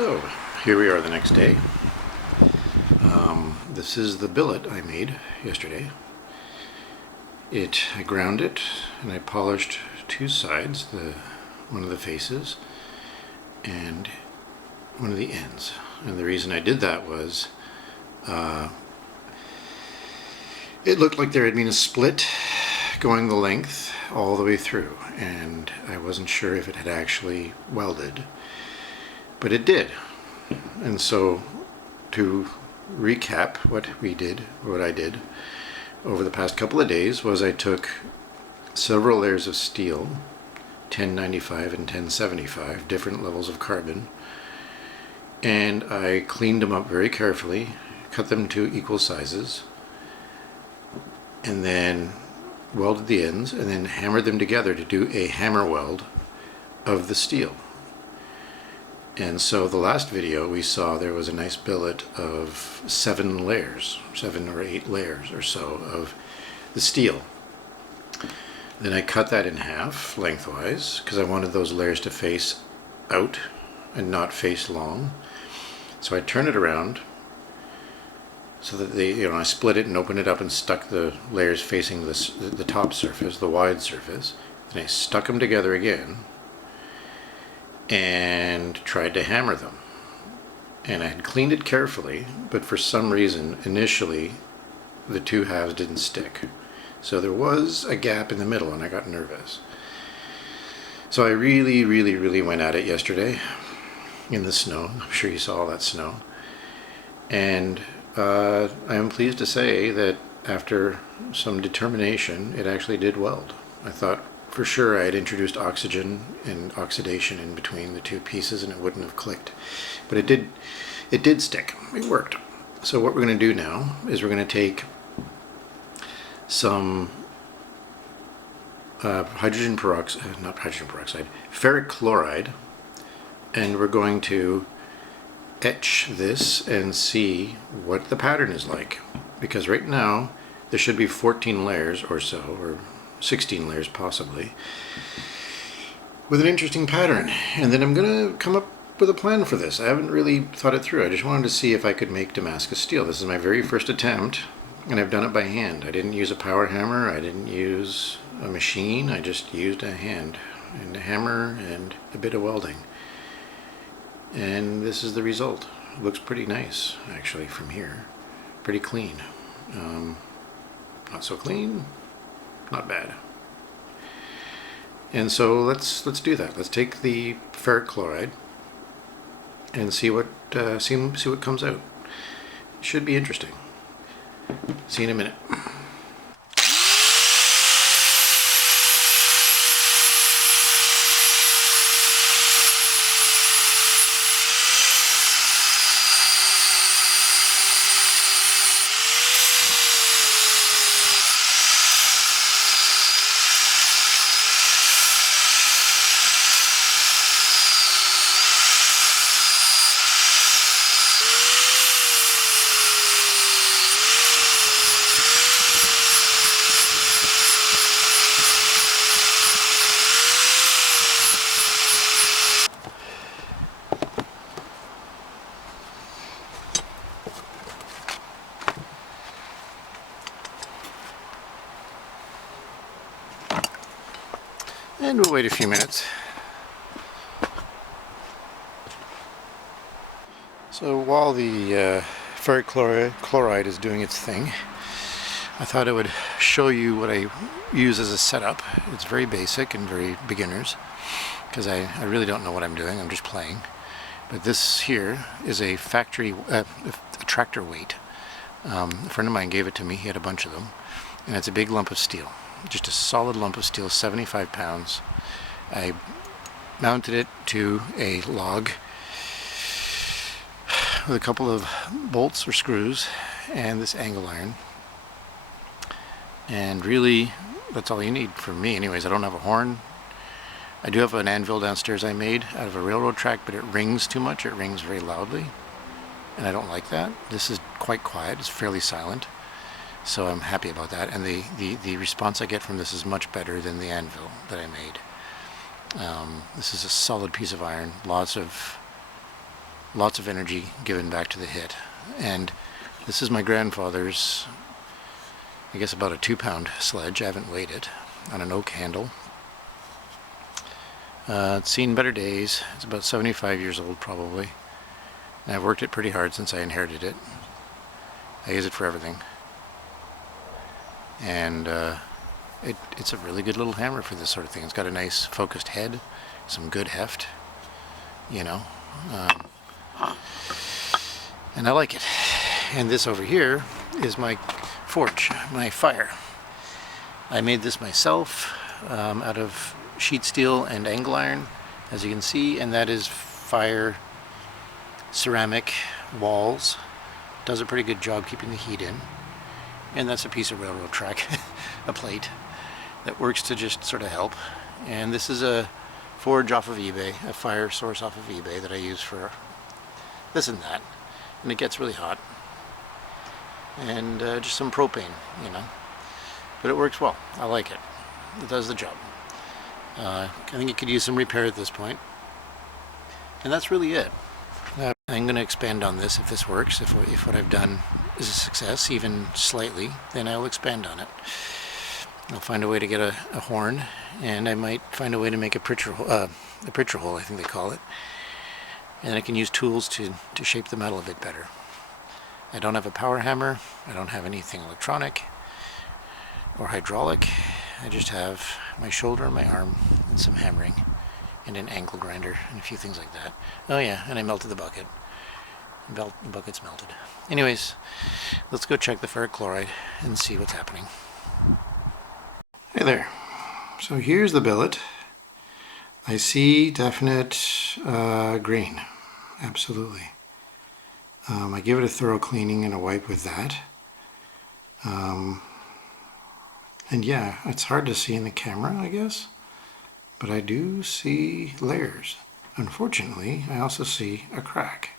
So here we are the next day. This is the billet I made yesterday. I ground it and I polished two sides, one of the faces and one of the ends. And the reason I did that was it looked like there had been a split going the length all the way through, and I wasn't sure if it had actually welded, but it did. And so, to recap what I did over the past couple of days was I took several layers of steel, 1095 and 1075, different levels of carbon, and I cleaned them up very carefully, cut them to equal sizes, and then welded the ends, and then hammered them together to do a hammer weld of the steel. And so the last video we saw there was a nice billet of 7 or 8 layers or so of the steel. Then I cut that in half lengthwise because I wanted those layers to face out and not face long. So I turned it around so that I split it and opened it up and stuck the layers facing the top surface, the wide surface. Then I stuck them together again and tried to hammer them. And I had cleaned it carefully, but for some reason initially the two halves didn't stick. So there was a gap in the middle and I got nervous. So I really went at it yesterday in the snow. I'm sure you saw all that snow. And I am pleased to say that after some determination, it actually did weld. I thought for sure I had introduced oxygen and oxidation in between the two pieces and it wouldn't have clicked. But it did stick. It worked. So what we're going to do now is we're going to take some ferric chloride, and we're going to etch this and see what the pattern is like, because right now there should be 14 layers or so, or 16 layers possibly, with an interesting pattern. And then I'm gonna come up with a plan for this. I haven't really thought it through. I just wanted to see if I could make Damascus steel. This is my very first attempt, and I've done it by hand. I didn't use a power hammer, I didn't use a machine, I just used a hand and a hammer and a bit of welding. And this is the result. It looks pretty nice, actually, from here. Pretty clean. Not so clean, not bad. And so let's do that. Let's take the ferric chloride and see what comes out. It should be interesting. See you in a minute. And we'll wait a few minutes. So while the ferric chloride is doing its thing, I thought I would show you what I use as a setup. It's very basic and very beginners, because I really don't know what I'm doing. I'm just playing. But this here is a tractor weight. A friend of mine gave it to me. He had a bunch of them. And it's a big lump of steel. Just a solid lump of steel, 75 pounds. I mounted it to a log with a couple of bolts or screws and this angle iron. And really, that's all you need from me. Anyways, I don't have a horn. I do have an anvil downstairs I made out of a railroad track, but it rings too much. It rings very loudly, and I don't like that. This is quite quiet. It's fairly silent. So I'm happy about that, and the response I get from this is much better than the anvil that I made. This is a solid piece of iron, lots of lots of energy given back to the hit. And this is my grandfather's, I guess about a 2-pound sledge. I haven't weighed it, on an oak handle. It's seen better days. It's about 75 years old probably. And I've worked it pretty hard since I inherited it. I use it for everything. And it's a really good little hammer for this sort of thing. It's got a nice focused head, some good heft, you know. And I like it. And this over here is my forge, my fire. I made this myself out of sheet steel and angle iron, as you can see, and that is fire ceramic walls. Does a pretty good job keeping the heat in. And that's a piece of railroad track, a plate, that works to just sort of help. And this is a forge off of eBay, a fire source off of eBay that I use for this and that. And it gets really hot. And just some propane, you know. But it works well. I like it. It does the job. I think it could use some repair at this point. And that's really it. I'm going to expand on this if this works. If what I've done is a success, even slightly, then I'll expand on it. I'll find a way to get a horn, and I might find a way to make a pritcher hole, I think they call it. And I can use tools to shape the metal a bit better. I don't have a power hammer. I don't have anything electronic or hydraulic. I just have my shoulder and my arm and some hammering and an angle grinder and a few things like that. Oh yeah, and I melted the bucket. The bucket's melted. Anyways, let's go check the ferric chloride and see what's happening. Hey there. So here's the billet. I see definite grain. Absolutely. I give it a thorough cleaning and a wipe with that. And yeah, it's hard to see in the camera, I guess, but I do see layers. Unfortunately, I also see a crack.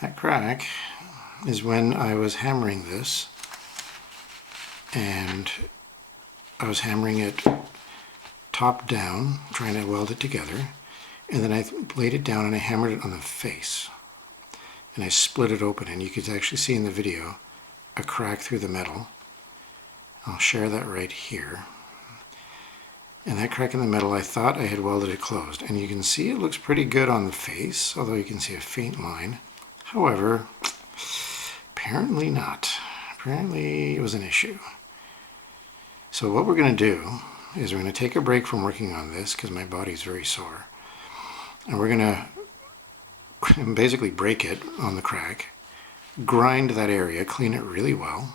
That crack is when I was hammering this, and I was hammering it top down, trying to weld it together, and then I laid it down and I hammered it on the face. And I split it open, and you could actually see in the video a crack through the metal. I'll share that right here. And that crack in the metal, I thought I had welded it closed. And you can see it looks pretty good on the face, although you can see a faint line. However, apparently not. Apparently it was an issue. So what we're going to do is we're going to take a break from working on this because my body's very sore. And we're going to basically break it on the crack, grind that area, clean it really well.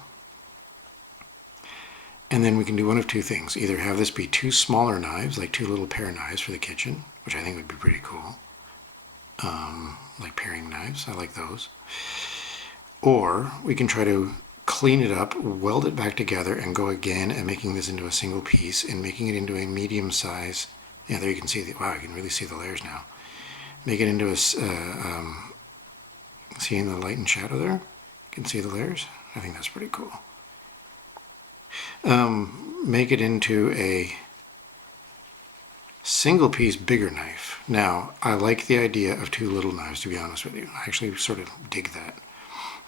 And then we can do one of two things. Either have this be two smaller knives, like two little pair knives for the kitchen, which I think would be pretty cool. Like paring knives, I like those. Or we can try to clean it up, weld it back together, and go again and making this into a single piece and making it into a medium size. Yeah, there you can see, wow, you can really see the layers now. Make it into a, seeing the light and shadow there? You can see the layers? I think that's pretty cool. Make it into a single piece bigger knife. Now, I like the idea of two little knives, to be honest with you. I actually sort of dig that.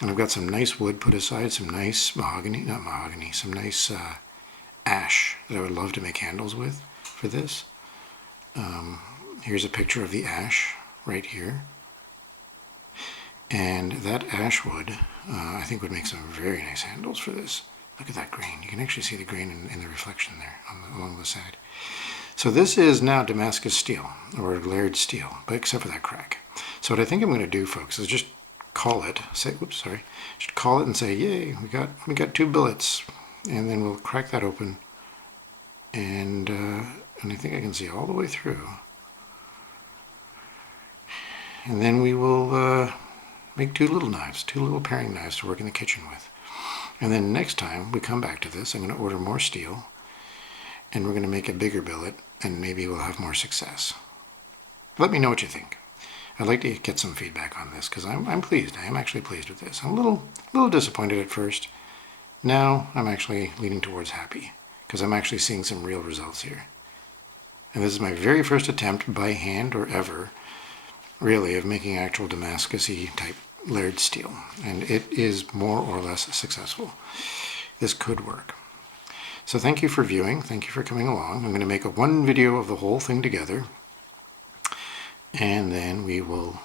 And I've got some nice wood put aside, some nice some nice ash that I would love to make handles with for this. Here's a picture of the ash right here. And that ash wood, I think would make some very nice handles for this. Look at that grain. You can actually see the grain in the reflection there along the side. So this is now Damascus steel, or layered steel, but except for that crack. So what I think I'm going to do, folks, is just call it, just call it and say, yay, we got two billets. And then we'll crack that open. And I think I can see all the way through. And then we will make two little knives, two little paring knives to work in the kitchen with. And then next time we come back to this, I'm going to order more steel, and we're going to make a bigger billet, and maybe we'll have more success. Let me know what you think. I'd like to get some feedback on this, because I'm pleased. I am actually pleased with this. I'm a little disappointed at first. Now I'm actually leaning towards happy, because I'm actually seeing some real results here. And this is my very first attempt by hand or ever really, of making actual Damascus-y type layered steel, and it is more or less successful. This could work. So thank you for viewing. Thank you for coming along. I'm going to make one video of the whole thing together, and then we will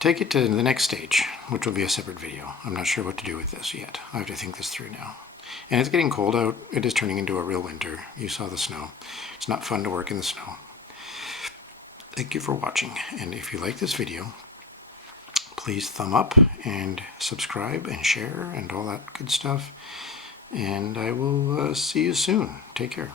take it to the next stage, which will be a separate video. I'm not sure what to do with this yet. I have to think this through now. And it's getting cold out. It is turning into a real winter. You saw the snow. It's not fun to work in the snow. Thank you for watching. And if you like this video, please thumb up and subscribe and share and all that good stuff. And I will see you soon. Take care.